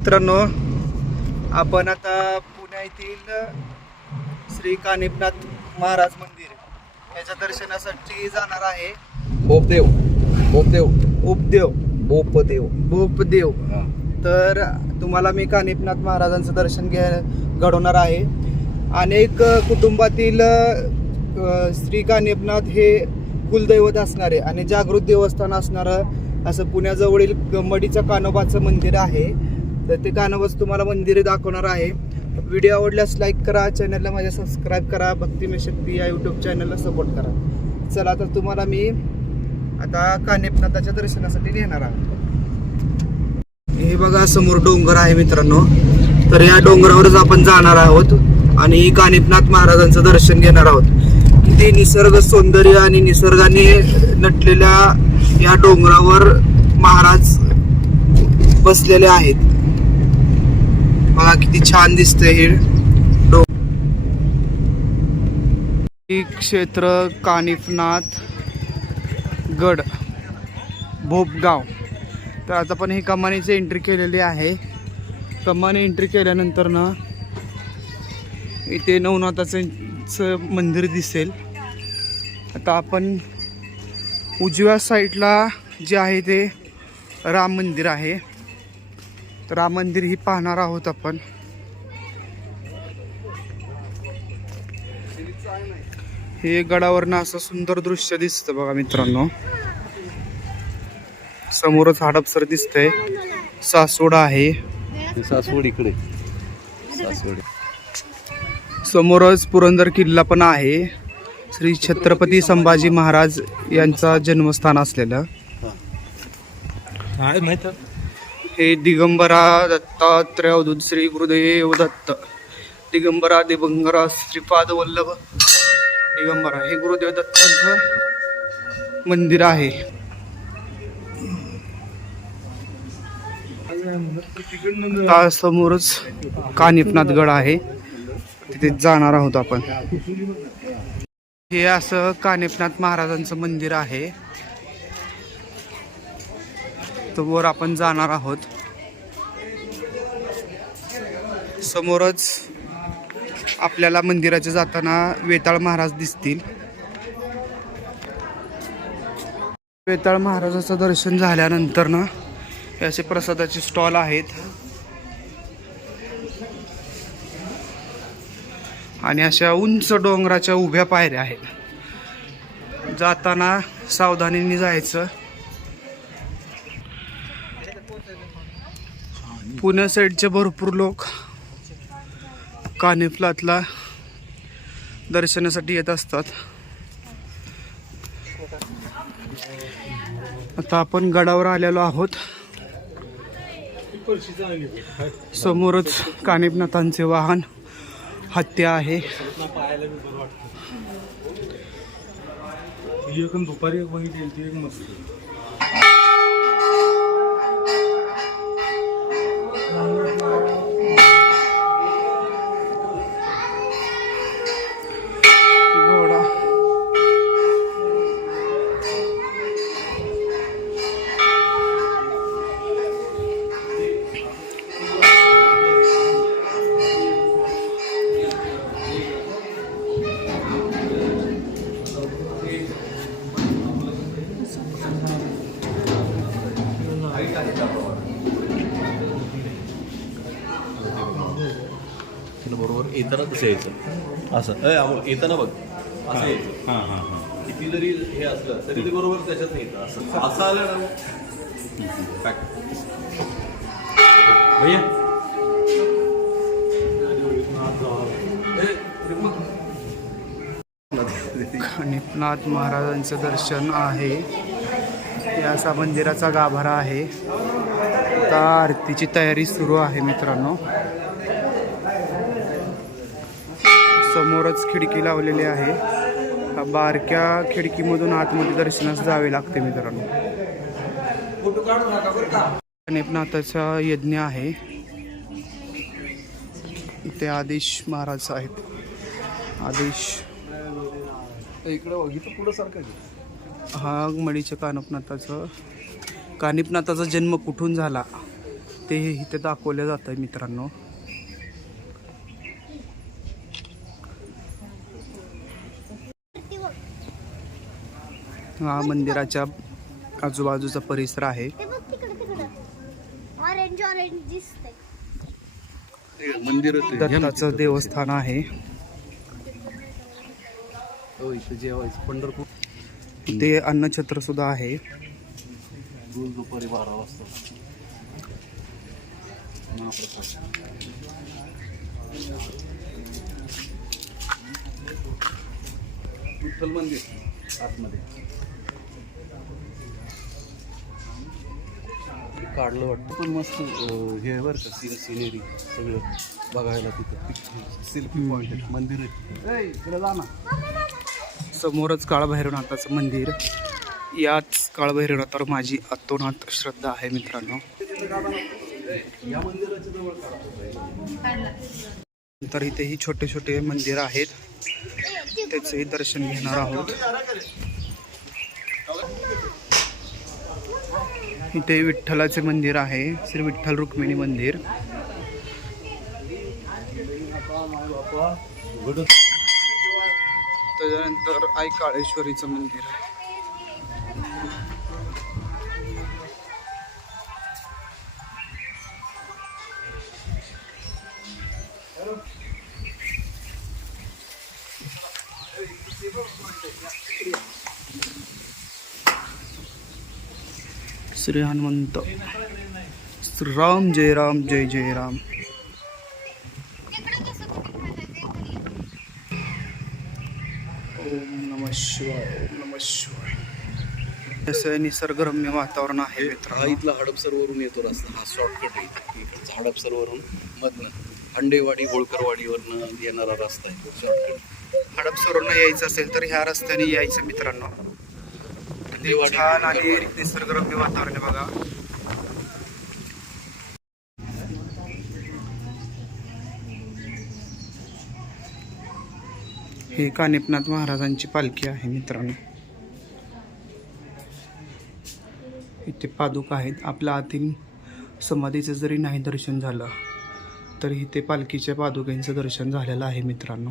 मित्रांनो आपण आता पुण्या येथील श्री कानिपनाथ महाराज मंदिर याच्या दर्शनासाठी जाणार आहे. बोपदेव. बोपदेव. उपदेव बोपदेव. बोपदेव. तर तुम्हाला मी कानिपनाथ महाराजांचं दर्शन घ्या घडवणार आहे. अनेक कुटुंबातील श्री कानिपनाथ हे कुलदैवत असणारे आणि जागृत देवस्थान असणारं असं पुण्याजवळील गंमडीचं कानोबाचं मंदिर आहे. तर ते कानोबाचं तुम्हाला मंदिर दाखवणार आहे. व्हिडिओ आवडल्यास लाईक करा चॅनलला माझ्या सबस्क्राईब करा भक्तिमय शक्ती या यूट्यूब चॅनलला सपोर्ट करा. चला तर तुम्हाला मी आता कानेपनाथाच्या दर्शनासाठी नेणार आहे. हे बघा समोर डोंगर आहे मित्रांनो. तर या डोंगरावरच आपण जाणार आहोत आणि कानिपनाथ महाराजांचं दर्शन घेणार आहोत. किती निसर्ग सौंदर्य आणि निसर्गाने नटलेल्या या डोंगरावर महाराज बसलेले आहेत. बघा किती छान दिसतंय हे. क्षेत्र कानिफनाथ गड भोपगाव. तर आता पण ही कमानीची एंट्री केलेली आहे. कमानी एंट्री केल्यानंतर ना इथे नवनाथाचं मंदिर दिसेल. आता आपण उजव्या साईडला जे आहे ते राम मंदिर आहे. तर राम मंदिर ही पाहणार आहोत आपण. हे गडावरनं असं सुंदर दृश्य दिसतं बघा मित्रांनो. समोरच हडपसर दिसतंय. सासवड आहे. सासवड इकडे. सासवड. समोरच पुरंदर किल्ला पण आहे. श्री छत्रपती संभाजी महाराज यांचा जन्मस्थान असलेलं. हे दिगंबरा दत्तात्रय अवधूत श्री गुरुदेव दत्त. दिगंबरा दिगंबरा श्रीपाद वल्लभ. दिगंबरा हे गुरुदेव दत्तांचं मंदिर आहे. समोरच कानिपनाथ गड आहे. तिथे जाणार आहोत आपण. हे असं कानिपनाथ महाराजांचं मंदिर आहे. तर वर आपण जाणार आहोत. समोरच आपल्याला मंदिराच्या जाताना वेताळ महाराज दिसतील. वेताळ महाराजाचं दर्शन झाल्यानंतर ना हे असे प्रसादाचे स्टॉल आहेत. आणि अशा उंच डोंगराच्या उभ्या पायऱ्या आहेत. जाताना सावधानीने जायचं. पुण्या साईडचे भरपूर लोक कानिफलातला दर्शनासाठी येत असतात. आता आपण गडावर आलेलो आहोत. समोरच कानिपनाथांचे वाहन हत्या आहे. एक दुपारी एक बरोबर येताना कसं यायचं? असं. अय अमोल येताना बघ. असं यायचं. हां हां हां. किती जरी हे असलं तरी ते बरोबर त्याच्यात येतं. असं. असं आलं ना. भैया. ए, महाराजांचं दर्शन आहे. असा मंदिराचा गाभारा आहे. आता आरतीची तयारी सुरू आहे मित्रांनो. समोरच खिडकी लावलेली आहे. बारक्या खिडकीमधून आतमध्ये दर्शनास जावे लागते मित्रांनो. खनिपनाथाचा यज्ञ आहे. इथे आदेश महाराज आहेत. आदेश. हा मडीच्या कानिपनाथाचं कानिपनाथाचा जन्म कुठून झाला ते इथे दाखवलं जात आहे मित्रांनो. हा मंदिराच्या आजूबाजूचा परिसर आहे. मंदिर दत्ताचं देवस्थान आहे. हो इथं जेवायचं. पंढरपूर. ते अन्नछत्र सुद्धा आहे. दुपारी बारा वाजता. मंदिर आतमध्ये. काढलं वाटतं. पण मस्त हे बरं का सीन सिनेरी सगळं बघायला तिथं. सेल्फी पॉईंट आहे. मंदिर आहे इकडे जा ना. समोरच काळभैरवनाथाचं मंदिर. याच काळभैरवनाथावर माझी अतोनात श्रद्धा आहे मित्रांनो. तर इथेही छोटे छोटे मंदिर आहेत. त्याचंही दर्शन घेणार आहोत. इथे विठ्ठलाचे मंदिर आहे श्री विठ्ठल रुक्मिणी मंदिर. त्याच्यानंतर आई काळेश्वरीचं मंदिर आहे. श्री हनुमंत। राम जय राम जय जय राम। ओम नमः शिवाय ओम नमः शिवाय। असं निसर्गरम्य वातावरण आहे हा इथला हडपसरवरून येतो रस्ता. हा शॉर्टकट आहे. हडपसरवरून मधनं अंडेवाडी होळकरवाडीवरनं येणारा रस्ता आहे. शॉर्टकट हडपसरून यायचं असेल तर ह्या रस्त्याने यायचं मित्रांनो. छान आणि निसर्गरम्य वातावरण आहे बघा. हे कानिपनाथ महाराजांची पालखी आहे मित्रांनो. इथे पादुका आहेत. आपल्या आतील समाधीचं जरी नाही दर्शन झालं तर इथे पालखीच्या पादुकांचं दर्शन झालेलं आहे मित्रांनो.